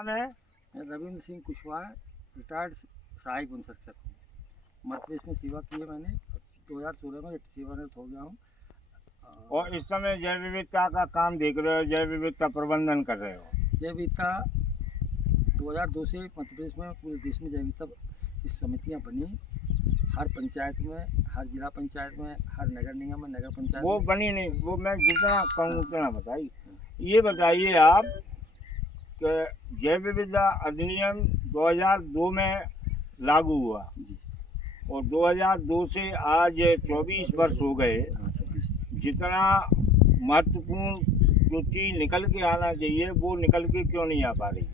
नाम है? मैं रविंद्र सिंह कुशवाहा, रिटायर्ड सहायक वन संरक्षक हूँ। मध्य प्रदेश में सेवा की है मैंने। 2016 में सेवानिवृत्त हो गया हूँ। और इस समय जैव विविधता का काम देख रहे हो, जैव विविधता प्रबंधन कर रहे हो। जैव विविधता 2002 से मध्य प्रदेश में पूरे देश में जैव विविधता की समितियाँ बनी। हर पंचायत में, हर जिला पंचायत में, हर नगर निगम में, नगर पंचायत वो में। बनी नहीं, वो मैं जितना कहूँ उतना बताइए। ये बताइए आप कि जैव विविधता अधिनियम 2002 में लागू हुआ जी। और 2002 से आज 24 वर्ष हो गए। हाँ, 26। जितना महत्वपूर्ण जो चीज़ निकल के आना चाहिए वो निकल के क्यों नहीं आ पा रही?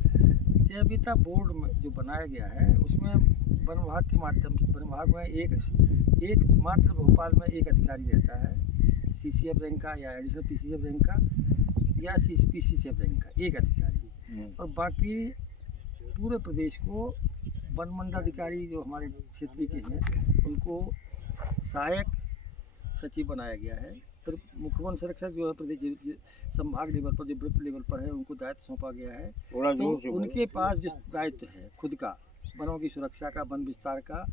जैव विविधता बोर्ड जो बनाया गया है उसमें वन विभाग के माध्यम से, वन विभाग में एक मात्र भोपाल में एक अधिकारी रहता है, CCF रैंक का या एडिशनल PCF रैंक का या PCF रैंक का एक अधिकारी। और बाकी पूरे प्रदेश को वन मंडलाधिकारी जो हमारे क्षेत्रीय के हैं उनको सहायक सचिव बनाया गया है। फिर मुख्य वन संरक्षक जो है प्रदेश संभाग लेवल पर, जो वृत्त लेवल पर है, उनको दायित्व सौंपा गया है। तो उनके पास जो दायित्व है खुद का वनों की सुरक्षा का, वन विस्तार का,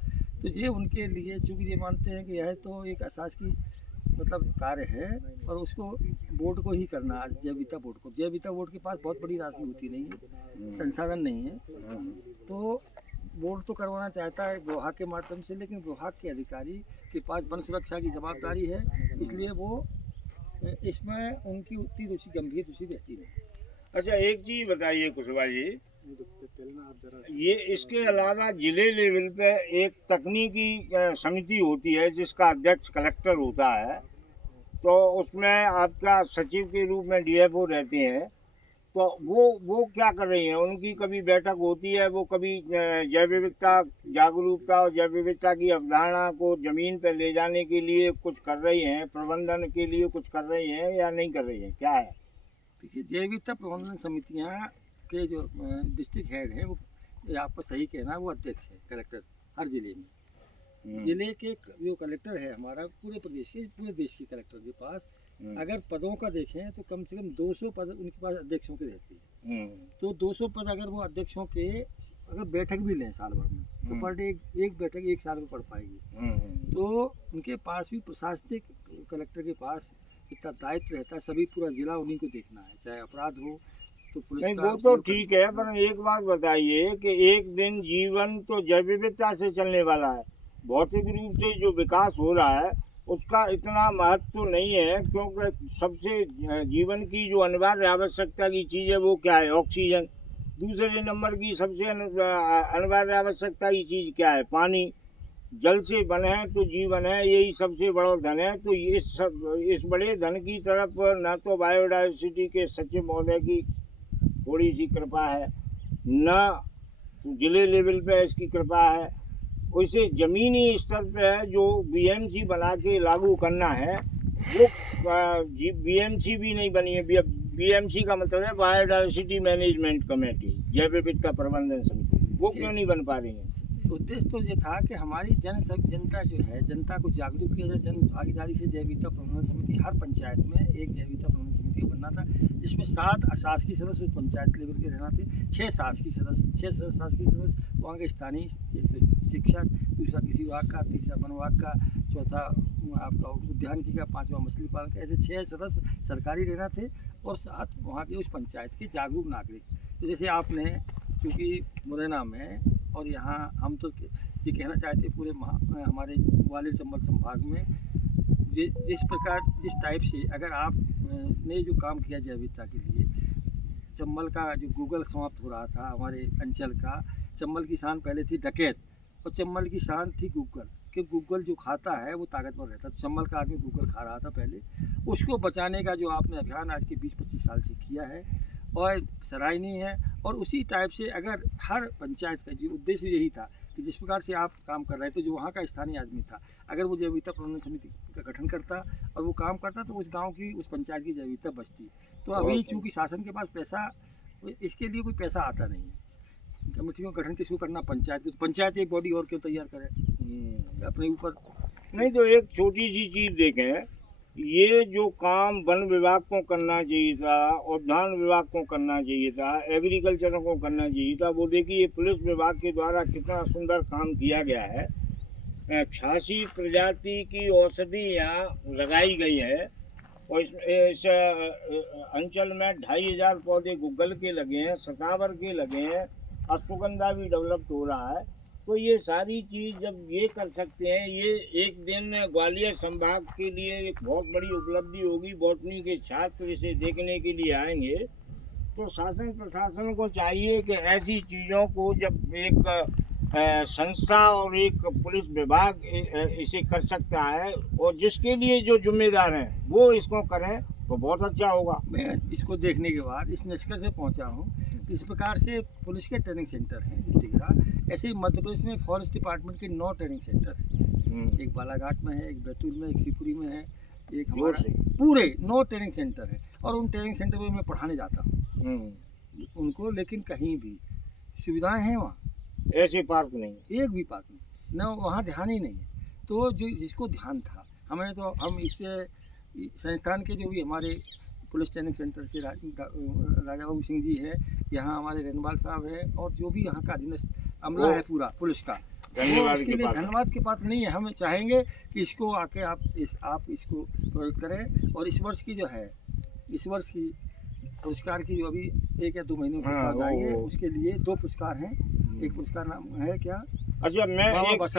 तो ये उनके लिए, चूँकि ये मानते हैं कि यह तो एक अशास की मतलब कार्य है और उसको बोर्ड को ही करना है, जैव विविधता बोर्ड को। जैव विविधता बोर्ड के पास बहुत बड़ी राशि होती नहीं है, संसाधन नहीं है, तो बोर्ड तो करवाना चाहता है विभाग के माध्यम से, लेकिन विभाग के अधिकारी के पास वन सुरक्षा की जवाबदारी है, इसलिए वो इसमें उनकी उतनी रुचि, गंभीर रुचि रहती नहीं। अच्छा, एक चीज़ बताइए कुशवाहा जी, ये इसके अलावा जिले लेवल पे एक तकनीकी समिति होती है जिसका अध्यक्ष कलेक्टर होता है, तो उसमें आपका सचिव के रूप में DFO रहते हैं, तो वो क्या कर रही हैं? उनकी कभी बैठक होती है? वो कभी जैव विविधता जागरूकता और जैव विविधता की अवधारणा को जमीन पर ले जाने के लिए कुछ कर रही हैं, प्रबंधन के लिए कुछ कर रही हैं या नहीं कर रही हैं, क्या है? देखिए, जैव विविधता प्रबंधन समितियाँ के जो डिस्ट्रिक्ट हेड हैं, वो आपको सही कहना है, वो अध्यक्ष है कलेक्टर हर जिले में। जिले के जो कलेक्टर है हमारा, पूरे प्रदेश के, पूरे देश के कलेक्टर के पास अगर पदों का देखें तो कम से कम 200 पद उनके पास अध्यक्षों के रहते हैं। तो 200 पद अगर वो अध्यक्षों के अगर बैठक भी लें साल भर में, तो पर डे एक बैठक एक साल में पड़ पाएगी। तो उनके पास भी प्रशासनिक कलेक्टर के पास इतना दायित्व रहता है, सभी पूरा जिला उन्हीं को देखना है, चाहे अपराध हो तो पुलिस नहीं, का। वो तो ठीक है, पर एक बात बताइए कि एक दिन जीवन तो जैव विविधता से चलने वाला है। भौतिक रूप से जो विकास हो रहा है उसका इतना महत्व तो नहीं है, क्योंकि सबसे जीवन की जो अनिवार्य आवश्यकता की चीज़ है वो क्या है? ऑक्सीजन। दूसरे नंबर की सबसे अनिवार्य आवश्यकता की चीज़ क्या है? पानी। जल से बने हैं तो जीवन है, यही सबसे बड़ा धन है। तो इस बड़े धन की तरफ न तो बायोडायवर्सिटी के सचिव महोदय की थोड़ी सी कृपा है, न जिले लेवल पे इसकी कृपा है, वैसे ज़मीनी स्तर पे है जो BMC बना के लागू करना है, वो BMC भी नहीं बनी है। BMC का मतलब है बायोडायवर्सिटी मैनेजमेंट कमेटी, जैव विविधता प्रबंधन समिति, वो क्यों नहीं बन पा रही है? उद्देश्य तो ये था कि हमारी जनता जो है, जनता को जागरूक किया जाए, जन भागीदारी से जैव विविधता प्रबंधन समिति, हर पंचायत में एक जैव विविधता प्रबंधन समिति बनना था, जिसमें 7 अशासकीय सदस्य उस पंचायत लेवल के रहना थे, 6 शासकीय सदस्य, 6 शासकीय सदस्य वहाँ के स्थानीय, शिक्षक, दूसरा किसी विभाग का, तीसरा वन विभाग का, चौथा आपका उद्यानिकी का, 5वां मछली पालन का, ऐसे 6 सदस्य सरकारी रहना थे और 7 वहाँ के उस पंचायत के जागरूक नागरिक। तो जैसे आपने, क्योंकि मुरैना में और यहाँ हम तो ये कहना चाहते पूरे हमारे ग्वालियर चंबल संभाग में जिस प्रकार, जिस टाइप से अगर आप ने जो काम किया जैव विविधता के लिए, चंबल का जो गूगल समाप्त हो रहा था हमारे अंचल का, चंबल की शान पहले थी डकैत और चंबल की शान थी गूगल, कि गूगल जो खाता है वो ताकतवर रहता है। चंबल का आदमी गूगल खा रहा था पहले, उसको बचाने का जो आपने अभियान आज के 20-25 साल से किया है और सराहनीय है। और उसी टाइप से अगर हर पंचायत का जो उद्देश्य यही था कि जिस प्रकार से आप काम कर रहे थे, जो वहाँ का स्थानीय आदमी था, अगर वो जैव विविधता प्रबंधन समिति का गठन करता और वो काम करता तो उस गांव की, उस पंचायत की जैव विविधता बचती। तो अभी चूँकि शासन के पास पैसा, इसके लिए कोई पैसा आता नहीं है, कमेटियों का गठन किसको करना? पंचायत को। तो पंचायत एक बॉडी और क्यों तैयार करे अपने ऊपर? नहीं, तो एक छोटी सी चीज़ देखें ये जो काम वन विभाग को करना चाहिए था, उद्यान विभाग को करना चाहिए था, एग्रीकल्चर को करना चाहिए था, वो देखिए पुलिस विभाग के द्वारा कितना सुंदर काम किया गया है। 86 प्रजाति की औषधि यहाँ लगाई गई है और इस अंचल में 2500 पौधे गुग्गल के लगे हैं, सतावर के लगे हैं, अश्वगंधा भी डेवलप हो रहा है। तो ये सारी चीज़ जब ये कर सकते हैं, ये एक दिन ग्वालियर संभाग के लिए एक बहुत बड़ी उपलब्धि होगी। बॉटनी के छात्र इसे देखने के लिए आएंगे। तो शासन प्रशासन को चाहिए कि ऐसी चीज़ों को जब एक संस्था और एक पुलिस विभाग इसे कर सकता है और जिसके लिए जो जिम्मेदार हैं वो इसको करें तो बहुत अच्छा होगा। मैं इसको देखने के बाद इस निष्कर्ष से पहुंचा हूँ कि इस प्रकार से पुलिस के ट्रेनिंग सेंटर हैं जितिगरा, ऐसे ही मध्य प्रदेश में फॉरेस्ट डिपार्टमेंट के 9 ट्रेनिंग सेंटर हैं। एक बालाघाट में है, एक बैतूल में, एक शिवपुरी में है, एक हमारा पूरे 9 ट्रेनिंग सेंटर है। और उन ट्रेनिंग सेंटर में मैं पढ़ाने जाता हूँ उनको, लेकिन कहीं भी सुविधाएं हैं वहाँ ऐसे पार्क नहीं, एक भी पार्क नहीं, न वहाँ ध्यान ही नहीं है। तो जो जिसको ध्यान था हमें, तो हम इससे संस्थान के जो भी हमारे पुलिस ट्रेनिंग सेंटर से राजा बाबू सिंह जी है, यहाँ हमारे रेनवाल साहब है, और जो भी यहाँ का अधीनस्थ अमला है पूरा पुलिस का, धन्यवाद उसके लिए धन्यवाद के पात्र नहीं है। हम चाहेंगे कि इसको आके आप इसको प्रयोग करें। और इस वर्ष की जो है, इस वर्ष की पुरस्कार की जो अभी 1 या 2 महीने में पुरस्कार आएंगे, उसके लिए 2 पुरस्कार हैं। एक पुरस्कार नाम है क्या, अच्छा मैं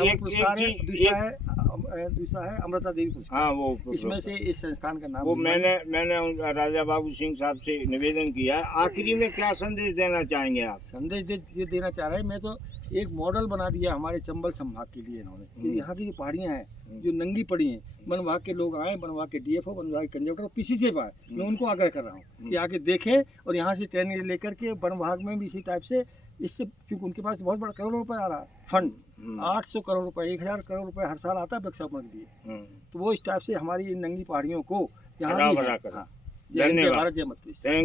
एक पुरस्कार है, दूसरा है अमृता देवी पुरस्कार। हाँ, वो इसमें से इस संस्थान का नाम वो मैंने राजा बाबू सिंह साहब से निवेदन किया है। आखिरी में क्या संदेश देना चाहेंगे आप? संदेश देना चाह रहे हैं, मैं तो एक मॉडल बना दिया हमारे चंबल संभाग के लिए इन्होंने, कि यहाँ की जो पहाड़ियाँ हैं जो नंगी पड़ी हैं, वन विभाग के लोग आए, वन विभाग के DFO, वन विभाग के कंजक्टर, किसी से आए, मैं उनको आग्रह कर रहा हूँ कि आके देखें और यहाँ से ट्रेनिंग लेकर के वन विभाग में भी इसी टाइप से, इससे क्योंकि उनके पास बहुत बड़ा करोड़ों रुपए आ रहा है फंड, 800 करोड़ रुपए, 1000 करोड़ रुपए हर साल आता है वृक्षारोपण के लिए। तो वो इस टाइप से हमारी इन नंगी पहाड़ियों को यहाँ धन्यवाद। जय हिंद, जय भारत, जय मातृ।